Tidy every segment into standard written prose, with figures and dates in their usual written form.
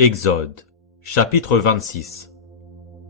Exode, chapitre 26.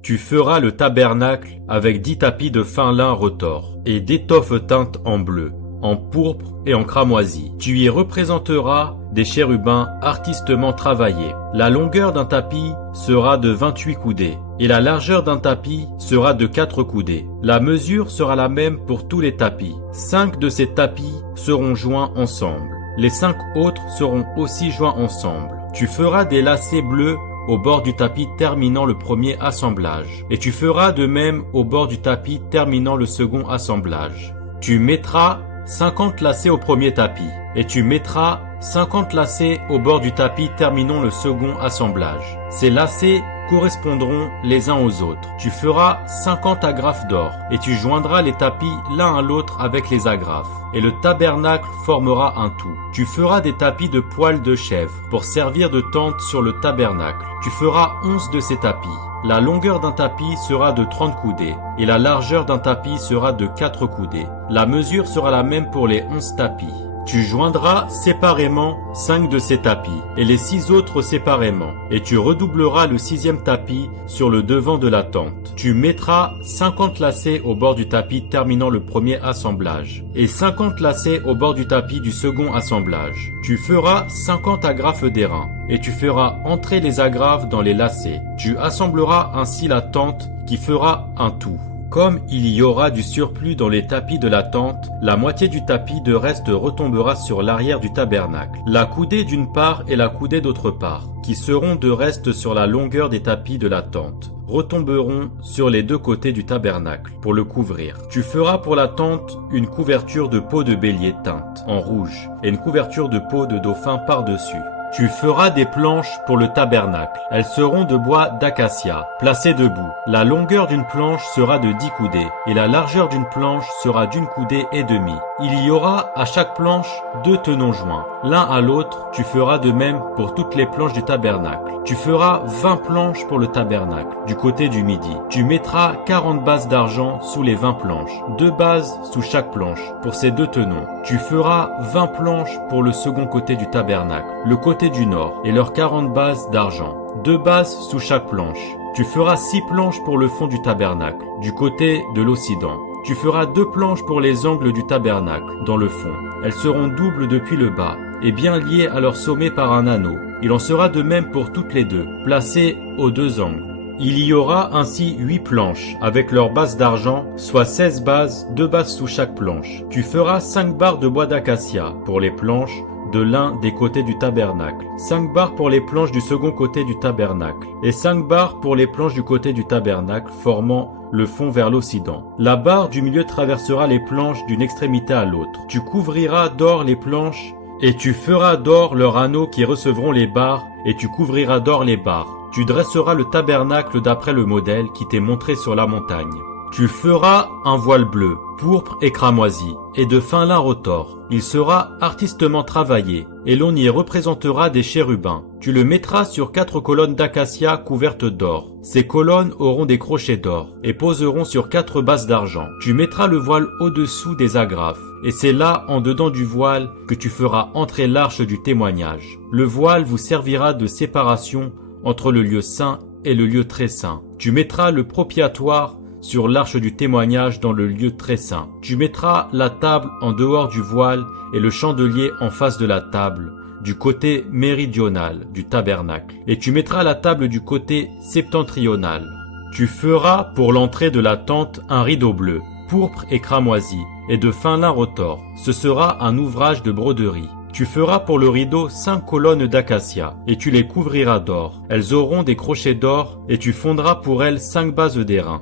Tu feras le tabernacle avec 10 tapis de fin lin retors et d'étoffe teinte en bleu, en pourpre et en cramoisi. Tu y représenteras des chérubins artistement travaillés. La longueur d'un tapis sera de 28 coudées et la largeur d'un tapis sera de 4 coudées. La mesure sera la même pour tous les tapis. 5 de ces tapis seront joints ensemble. Les 5 autres seront aussi joints ensemble. Tu feras des lacets bleus au bord du tapis terminant le premier assemblage, et tu feras de même au bord du tapis terminant le second assemblage. Tu mettras 50 lacets au premier tapis, et tu mettras 50 lacets au bord du tapis terminant le second assemblage. Ces lacets correspondront les uns aux autres. Tu feras 50 agrafes d'or, et tu joindras les tapis l'un à l'autre avec les agrafes, et le tabernacle formera un tout. Tu feras des tapis de poils de chèvre pour servir de tente sur le tabernacle. Tu feras 11 de ces tapis. La longueur d'un tapis sera de 30 coudées, et la largeur d'un tapis sera de 4 coudées. La mesure sera la même pour les 11 tapis. Tu joindras séparément 5 de ces tapis, et les 6 autres séparément, et tu redoubleras le 6e tapis sur le devant de la tente. Tu mettras 50 lacets au bord du tapis terminant le premier assemblage, et 50 lacets au bord du tapis du second assemblage. Tu feras 50 agrafes d'airain, et tu feras entrer les agrafes dans les lacets. Tu assembleras ainsi la tente qui fera un tout. Comme il y aura du surplus dans les tapis de la tente, la moitié du tapis de reste retombera sur l'arrière du tabernacle. La coudée d'une part et la coudée d'autre part, qui seront de reste sur la longueur des tapis de la tente, retomberont sur les deux côtés du tabernacle pour le couvrir. Tu feras pour la tente une couverture de peau de bélier teinte en rouge et une couverture de peau de dauphin par-dessus. Tu feras des planches pour le tabernacle. Elles seront de bois d'acacia, placées debout. La longueur d'une planche sera de 10 coudées, et la largeur d'une planche sera d'une coudée et demie. Il y aura à chaque planche 2 tenons joints, l'un à l'autre. Tu feras de même pour toutes les planches du tabernacle. Tu feras 20 planches pour le tabernacle, du côté du midi. Tu mettras 40 bases d'argent sous les 20 planches, 2 bases sous chaque planche, pour ces 2 tenons. Tu feras 20 planches pour le second côté du tabernacle, le côté du nord, et leurs 40 bases d'argent, 2 bases sous chaque planche. Tu feras 6 planches pour le fond du tabernacle, du côté de l'occident. Tu feras 2 planches pour les angles du tabernacle, dans le fond. Elles seront doubles depuis le bas, et bien liées à leur sommet par un anneau. Il en sera de même pour toutes les deux, placées aux 2 angles. Il y aura ainsi 8 planches, avec leurs bases d'argent, soit 16 bases, 2 bases sous chaque planche. Tu feras 5 barres de bois d'acacia pour les planches de l'un des côtés du tabernacle, 5 barres pour les planches du second côté du tabernacle, et 5 barres pour les planches du côté du tabernacle formant le fond vers l'occident. La barre du milieu traversera les planches d'une extrémité à l'autre. Tu couvriras d'or les planches, et tu feras d'or leurs anneaux qui recevront les barres, et tu couvriras d'or les barres. Tu dresseras le tabernacle d'après le modèle qui t'est montré sur la montagne. Tu feras un voile bleu, pourpre et cramoisi, et de fin lin retors. Il sera artistement travaillé, et l'on y représentera des chérubins. Tu le mettras sur 4 colonnes d'acacia couvertes d'or. Ces colonnes auront des crochets d'or, et poseront sur 4 bases d'argent. Tu mettras le voile au-dessous des agrafes, et c'est là, en dedans du voile, que tu feras entrer l'arche du témoignage. Le voile vous servira de séparation entre le lieu saint et le lieu très saint. Tu mettras le propiatoire sur l'arche du témoignage dans le lieu très saint. Tu mettras la table en dehors du voile et le chandelier en face de la table, du côté méridional du tabernacle. Et tu mettras la table du côté septentrional. Tu feras pour l'entrée de la tente un rideau bleu, pourpre et cramoisi, et de fin lin retors. Ce sera un ouvrage de broderie. Tu feras pour le rideau 5 colonnes d'acacia, et tu les couvriras d'or. Elles auront des crochets d'or, et tu fondras pour elles 5 bases d'airain.